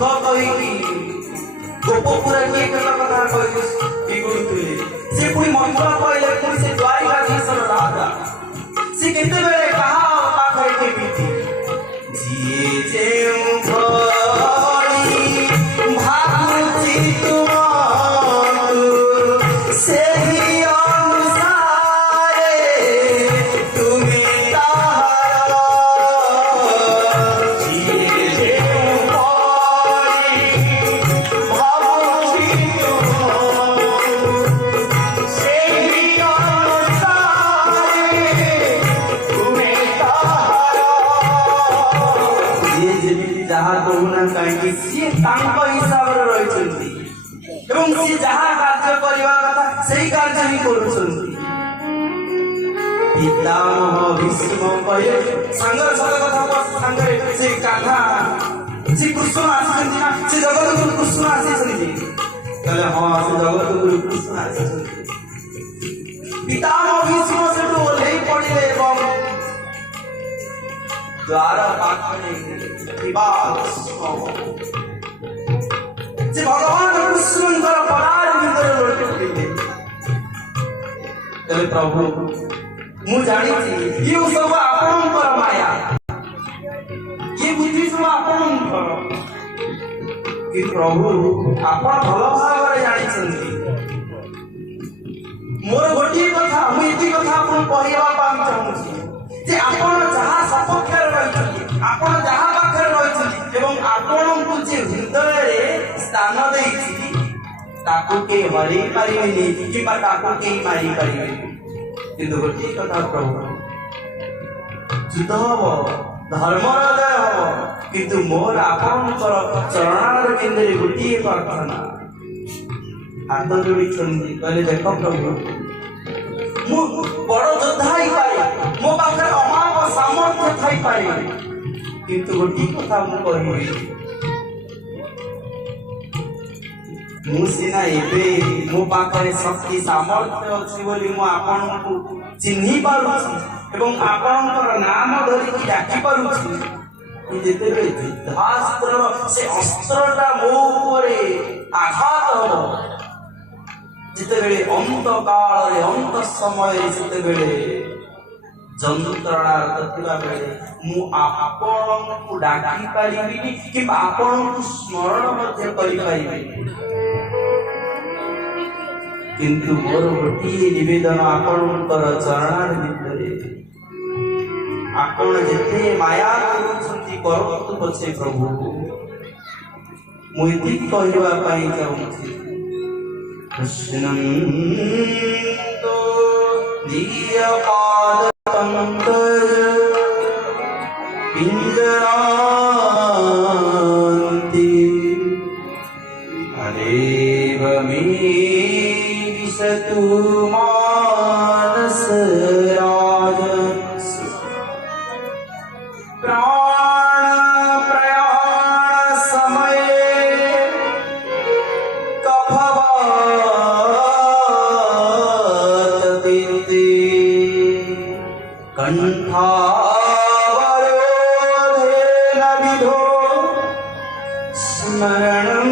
दुख कही गोपपुरा किए कथा कही बिगुड़ुले से पुणी मंत्र कहले पुणी से द्वारिकाधीशर राजा से केते बेले कहा पाखरे केमिति जिए जेउ भरी भागुची तुमरु से ही अनुसारे तुमे ताहार जिए जेउ भरी भागुची तुमरु से ही अनुसारे तुमे ताहार ये जेमिति जहा कहूना कहीं सी तांको हिसाब रे रहिछन्ती एवं सी जहा कार्य करिवा कथा सेही कार्य ही करूछन्ती पितामह भीष्म कहे संगर सद कथा संगे से कान्हा से कृष्ण आसीछन्ती ना से जगत गुरु कृष्ण आसीछन्ती कहले हां से जगत गुरु कृष्ण आसीछन्ती पितामह भीष्म सेठु ओल्हेई पड़िले एवं द्वार पाखरे जे भगवान कृष्णଙ୍କର परार ଭିତରେ ଲୋଟି ପଡ଼ିଲେ କହିଲେ ପ୍ରଭୁ ମୁଁ ଜାଣିଛି ଇଏ ସବୁ ଆପଣଙ୍କର ମାୟା ଇଏ ବୁଦ୍ଧି ସବୁ ଆପଣଙ୍କର କି ପ୍ରଭୁ ଆପଣ ଭଲ ଭାବରେ ଜାଣିଛନ୍ତି ମୋର ଗୋଟିଏ କଥା ମୁଁ ଏତି କଥା ଆପଣଙ୍କୁ କହିବା ପାଇଁ ଚାହୁଁଛି ଯେ ଆପଣ ଯାହା ସପକ୍ଷରେ ରହିଛନ୍ତି ଆପଣ ଯାହା ପାଖରେ ରହିଛନ୍ତି ଏବଂ ଆପଣଙ୍କୁ ଯେ ହୃଦୟରେ ସ୍ଥାନ ଦେଇଛି ତାକୁ କେହି ହରେଇ ପାରିବେନି କିମ୍ବା ତାକୁ କେହି ମାରି ପାରିବେନି କିନ୍ତୁ ଗୋଟିଏ କଥା ପ୍ରଭୁ ଯୁଦ୍ଧ ହବ ଧର୍ମର ଜୟ ହବ କିନ୍ତୁ ମୋର ଆପଣଙ୍କର ଚରଣାର କେନ୍ଦ୍ରରେ ଗୋଟିଏ ପ୍ରାର୍ଥନା ହାତ ଯୋଡ଼ିଛନ୍ତି କହିଲେ ଦେଖ ପ୍ରଭୁ ମୁଁ ବଡ଼ ଯୋଦ୍ଧା ହେଇପାରେ ମୋ ପାଖରେ ଅମାପ ସାମର୍ଥ୍ୟ ଥାଇପାରେ କିନ୍ତୁ ଗୋଟିଏ କଥା ମୁଁ କହିବି ମୁଁ ସିନା ଏବେ ମୋ ପାଖରେ ଶକ୍ତି ସାମର୍ଥ୍ୟ ଅଛି ବୋଲି ମୁଁ ଆପଣଙ୍କୁ ଚିହ୍ନି ପାରୁଛି ଏବଂ ଆପଣଙ୍କର ନାମ ଧରିକି ଡାକି ପାରୁଛି ଯେତେବେଳେ ଯୁଦ୍ଧାସ୍ତ୍ରର ସେ ଅସ୍ତ୍ରଟା ମୋ ଉପରେ ଆଘାତ ହବ ଯେତେବେଳେ ଅନ୍ତ କାଳରେ ଅନ୍ତ ସମୟରେ ଯେତେବେଳେ ଯନ୍ତ୍ରଣାରତ ଥିବା ବେଳେ ମୁଁ ଆପଣଙ୍କୁ ଡାକି ପାରିବିନି କିମ୍ବା ଆପଣଙ୍କୁ ସ୍ମରଣ ମଧ୍ୟ କରିପାରିବିନି କିନ୍ତୁ ମୋର ଗୋଟିଏ ନିବେଦନ ଆପଣଙ୍କର ଚରଣାର ଭିତରେ ଆପଣ ଯେତେ ମାୟା କରୁଛନ୍ତି କରନ୍ତୁ ପଛେ ପ୍ରଭୁ ମୁଁ ଏତିକି କହିବା ପାଇଁ ଚାହୁଁଛି कृष्णं तो दीयपाद पंकज पिंजरांति हरेव मे विशतु मानस राजन् प्राण प्रयाण समये कफवा कंठावरोधेन विधो स्मरणं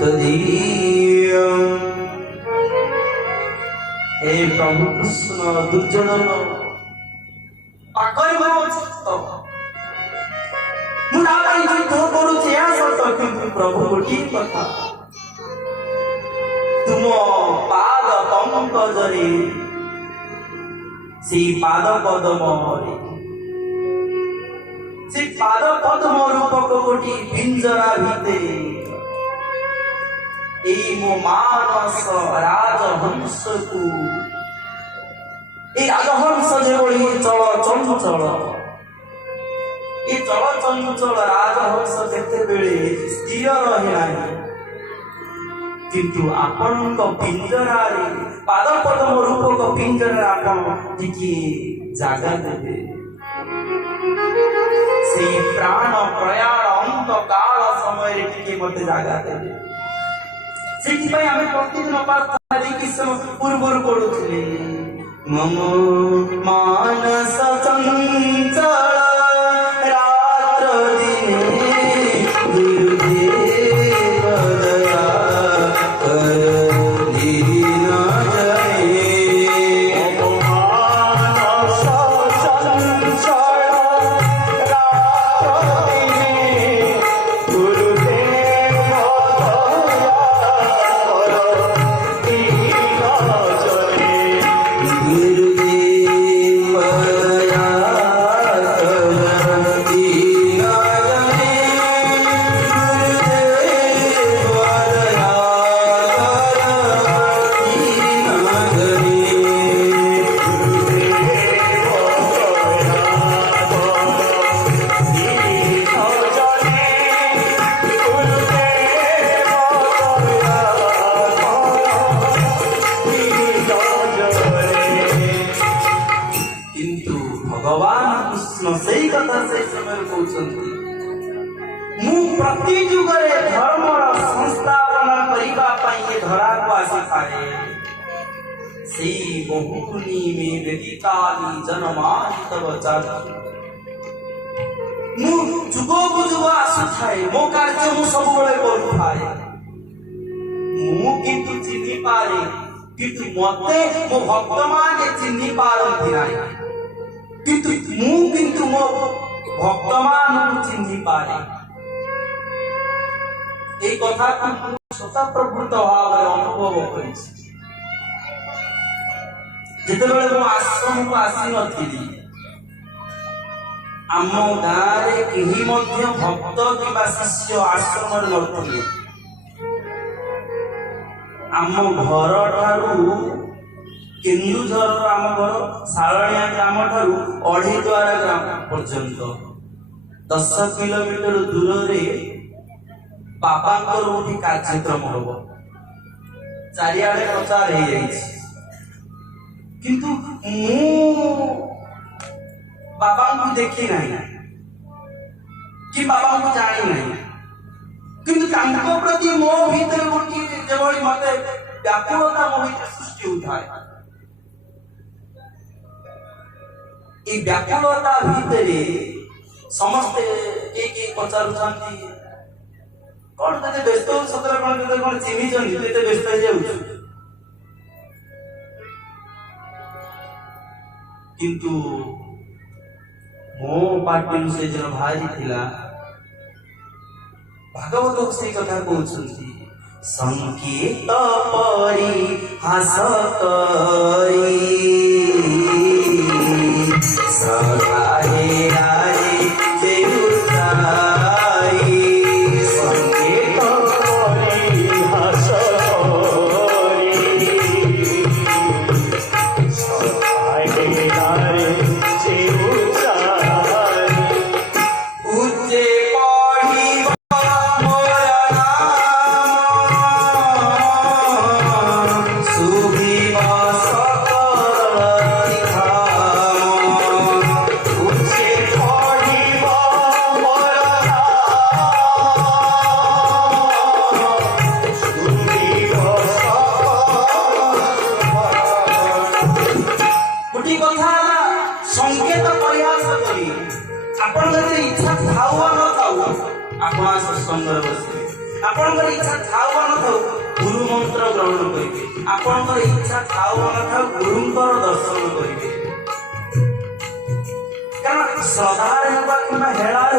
तदीयम् हे प्रभु कृष्ण दुर्योधन पाखरे मो चित्त ମୁଁ ନାଇଁ ଯୁଦ୍ଧ କରୁଛି ଏହା ସତ କିନ୍ତୁ ପ୍ରଭୁ ଗୋଟିଏ କଥା ତୁମ ପାଦ ପଙ୍କଜରେ সেই পাদ পদ্মরে সেই পাদ পদ্ম রূপক কোটি পিঞ্জরা ভিতরে এই মো মানস রাজহংসকু এই রাজহংস যেভଳି চল চঞ্চল এই চল চঞ্চল রাজহংস যেତେବେଳେ ସ୍ଥିର ରହେ ନାହିଁ କିନ୍ତୁ ଆପଣଙ୍କ ପିଞ୍ଜରାରେ ପାଦ ପଦ୍ମ ରୂପକ ପିଞ୍ଜରାରେ ଆପଣ ଟିକିଏ ଜାଗା ଦେବେ ସେଇ ପ୍ରାଣ ପ୍ରୟାଣ ଅନ୍ତ କାଳ ସମୟରେ ଟିକିଏ ମୋତେ ଜାଗା ଦେବେ ସେଥିପାଇଁ ଆମେ ପ୍ରତିଦିନ ପ୍ରାର୍ଥନା ଦେଇକି ପୂର୍ବରୁ ପଢୁଥିଲେ मम मानस चंचल रात्र दिने से समय कहते मु प्रति जुगरे धर्मर संस्थापना करिबा पई धरा को आसी थाए सी बहुनी में व्यतीताली जन्माहि तव चाचु मु जुगो जुग आसु थाए मो कार्य मु सब बळे करू थाए मु किंतु चिन्हि पारे किंतु मते मो भक्त माने चिन्हि पारंती नाही किंतु मो भक्त मान चिन्हि पारे এই কথা स्वतः प्रभुत्व भाव अनुभव करिछि जेतेबेले मो आश्रम को आसी नथिली आम गाँव रे केही मध्य भक्त किबा शिष्य आश्रम रे नथिले आम घर ठारू केन्दुझर आम घर सारणिया ग्राम ठारू अढ़ेद्वारा ग्राम पर्यंत 10 किलोमीटर दूर रे बाबा गोटे कार्यक्रम हम चारिआडे प्रचार हो जाइए किंतु बाबा को देखी नहीं कि बाबा को जानी नहीं किंतु प्रति मो भीतर गोटे जो मत व्याकुलता मो भीतर सृष्टि होता है ये व्याकुलता भीतर समस्ते एक पचार कौन ते व्यस्त सतरे कौन चिन्ही चंदी ते व्यस्त हो जाउछ किंतु मो पार्टी से जन भारी थिला भागवत से कथा कहउछंती संकेत परी हास करी सहारे आरे इच्छा थाऊ न थाऊ गुरु मंत्र ग्रहण करेंगे आपनकर इच्छा थाऊ न थाऊ गुरुंकर दर्शन करेंगे कारण श्रद्धा किंवा हेलार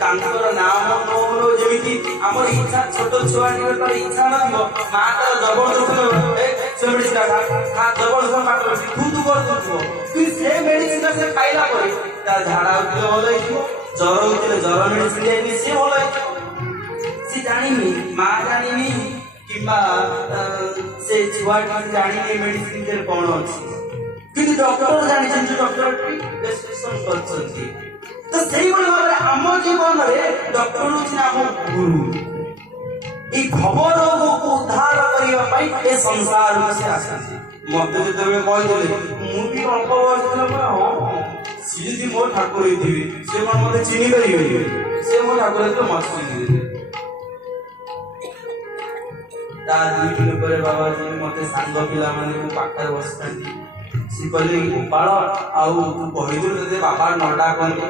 तांकर नाम नोलो जेमिति हमर इच्छा छोट छुआ इच्छा न थियो मां तो जबरदस्त से मेडिसिन खा जबरदस्त मात्र तू कर दो कि से मेडिसिन से खाइला परे ता झाड़ा होले ज्वर होले ज्वर मेडिसिन लेनी से होले जानी माँ जानी कि से छुआ जानी मेडिसिन के कौन अच्छी कि डॉक्टर जानी डॉक्टर प्रेस्क्रिप्शन करछंती तो सेही भाबरे आम जीवन रे डॉक्टर होछि आम गुरु ई खबर को उद्धार करिया पई ए संसार में से आछंती मते जेतबे कहि देले मु भी अल्प बयस हां सीधी मो ठाकुर हेतिबे से मन मते चिनी करिवे से मो ठाकुर तो मत चिनी दुई दिन पर बाबा जी मत सांग पिला माने पाखे बसती सी कहले गोपाल आउ तू कहलु ते बाबा नडा कहले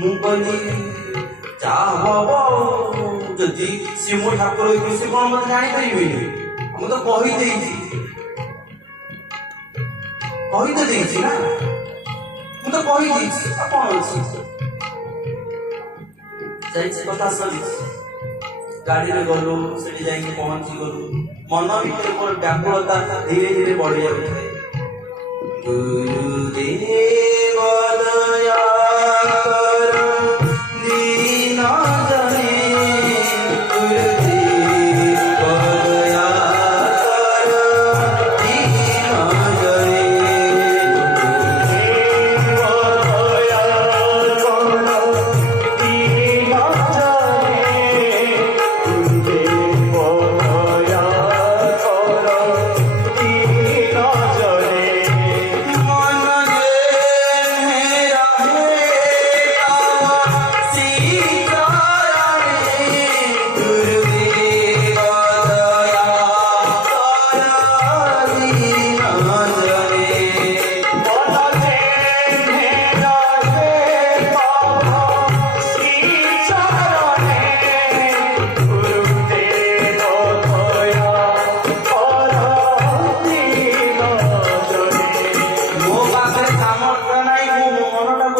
मु कहली जा बाबा जदि सी मो ठाकुर होई से कोन मत जानि परिबे हम तो कहि देछि ना मु तो कहि देछि अपन अछि जाइछि कथा सरी गाड़ी में गलु से जाइए पहुंची गलु मन भीतर मोर व्याकुलता धीरे धीरे बढ़ी जाए गुरुदेव दया कर दीन जने गुरुदेव दया कर दीन जने मन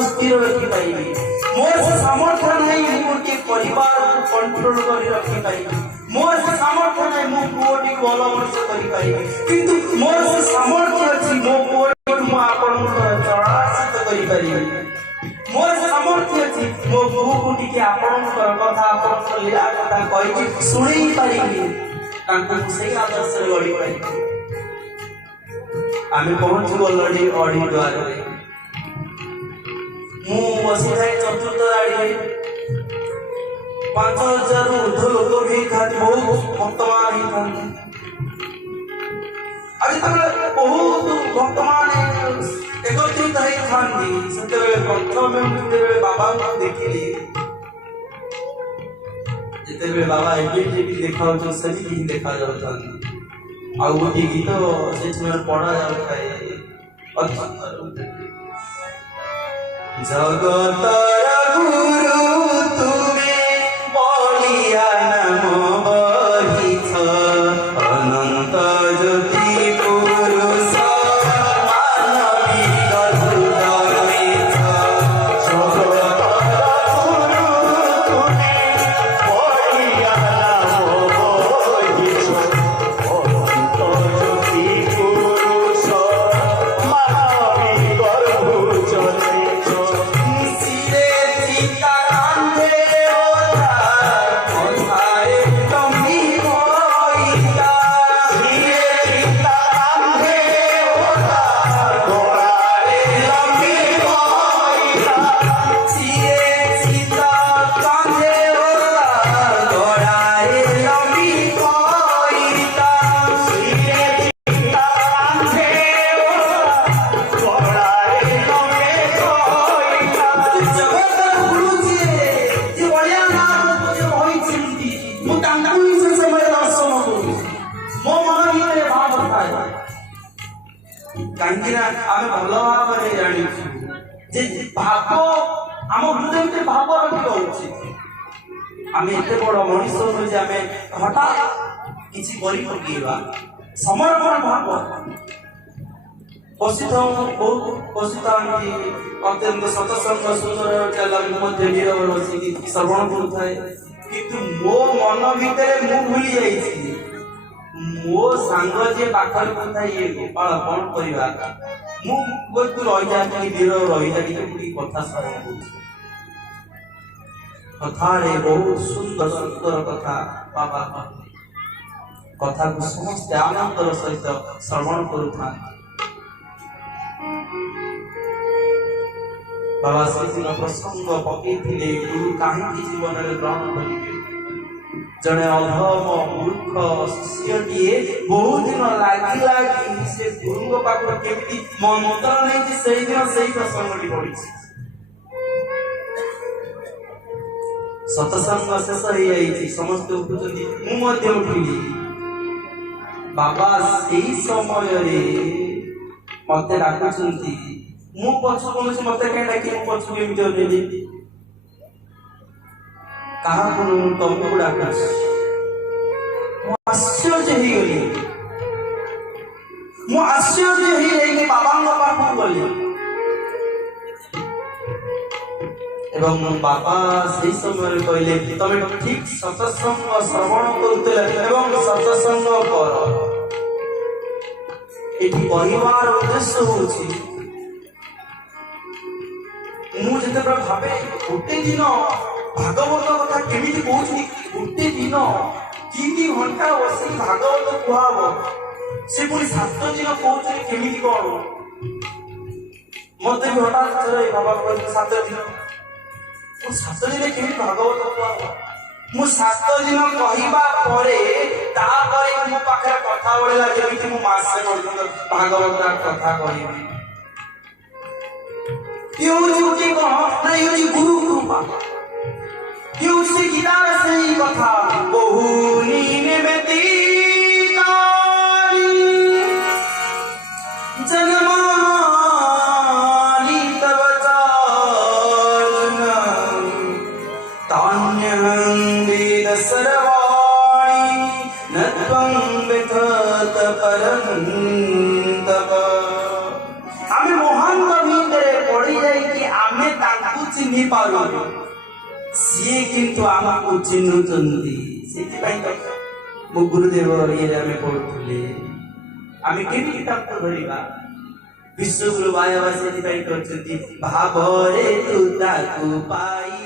स्थिर रखी पाइबी मोर से सामर्थ्य नहीं मु गोटे परिवार को कंट्रोल कर रखी पाइबी मोर से सामर्थ्य नहीं मु पुओटी को भल मनुष्य कर पाइबी किंतु मोर से सामर्थ्य अछि मो पुओटी मु आपन चलाचित कर पाइबी मोर से सामर्थ्य अछि मो बहु कोटी के आपन कथा आपन लीला कथा कहि सुनै पाइबी तांको से आदर्श लड़ी पाइबी आमे पहुंच गलडी अडी द्वार मु बसी थाई चतुर्थ आड़ी 5000 ऊर्ध्व लोक भी खाती बहुत भक्तमान ही थांती अभी तक बहुत भक्तमान एकत्रित ही थांती सेतेबेले प्रथम जेतेबेले बाबा को देखिली जेतेबेले बाबा एबी देखा जो सभी ही देखा जाउथांती आ गोटे गीत से पढ़ा जाए जगतर गुरु तुमे बलिया नाम बहिछ अनंत ज्योति पुरुष मानवी गर्भुधरेछ जगतर गुरु तुमे बलिया नाम बहिछ अनंत ज्योति पुरुष मानवी गर्भुधरेछ सिरे सीता कांधे ओला कोठाए तमी होइता सिरे सीता कांधे ओला कोठाए तमी होइता सिरे सीता कांधे ओला कोठाए तमी होइता सिरे सीता कांधे ओला कोठाए तमी होइता जगत गुरु जी जे बलिया नाम जे होइछिंती मु तांकु से समय दर्शन करू मो मन भितर भाव थाए कांकी ना आमे भल भाबरे जानिछु जे भाव आम हृदय भितर भाव रखिबा उचित आमे एते बड़ मनुष्य हो जे आमे हठात किछि करि पकेबा समर्पण भाव बहुत पसितांती अत्यंत सत्संग सुंदर चला मध्य नीरव बसिकी श्रवण करुଥାଏ किंतु मो मन भितर मु भूली जाइछि मो सांग जे पाखर कथा ये गोपाल कोन करबा मु बहुत रहि जाछि नीरव रहि जाछि कि कथा श्रवण करू कथा रे बहुत सुंदर सुंदर कथा बाबा कथा को समस्त आनंदर सहित श्रवण करूथा बाबा श्री प्रसंग पकई गुरु कहीं जीवन में ग्रहण करेंगे जड़े अधम मूर्ख शिष्यटीए बहुत दिन लगी से गुरु पाख केमी मंत्र नहीं से दिन से प्रसंगटी पड़ी सत्संग शेष हो समस्त उठुंट उठिली बाबा से समय मत डाकुंट मु पछु कौन मत कहीं डाकी मु पछु केମିତି ओनेली कहा तुमको डाक आश्चर्य ही गली मु आश्चर्य ही रही बाबा पाखु गली एवं बाबा से समय कहले तुम ठीक सत्संग श्रवण करुले एवं सत्संग कर एठी परिवार उद्देश्य होछि मु जते भावे गोटे दिन भागवत कथा केमिति कहउछि गोटे दिन 3 घंटा बसी भागवत कहब से पुणी 7 दिन कहउछि केमिति कोन मते भी हठात चले बाबा कहले 7 दिन मु 7 दिन केमिति भागवत कहब मु 7 दिन कहिबा परे तापरे मो पाखे कथा बोलेला जेमिति मु मासे पर्यंत भागवत कथा कहिबी युवती को ना युवती गुरु कृपा युवती गीता से ही कथा बहुनी निमिति जन्माली तब चार्जन तान्यं वेद सर्वाणि न त्वं विधत परन्तप आमे मोहन भितर पड़ी जाई कि आमे ଚିହ୍ନି ପାରୁନି ସିଏ କିନ୍ତୁ ଆମକୁ ଚିହ୍ନୁଛନ୍ତି। ସେଥିପାଇଁ ତ ମୋ ଗୁରୁଦେବ ଇଏରେ ଆମେ ପଢୁଥିଲେ ଆମେ କେମିତି ତାକୁ ଧରିବା। ବିଶ୍ୱଗୁରୁ ବାୟାବା ସେଥିପାଇଁ କହିଛନ୍ତି ଭାବରେ ତୁ ତାକୁ ପାଇ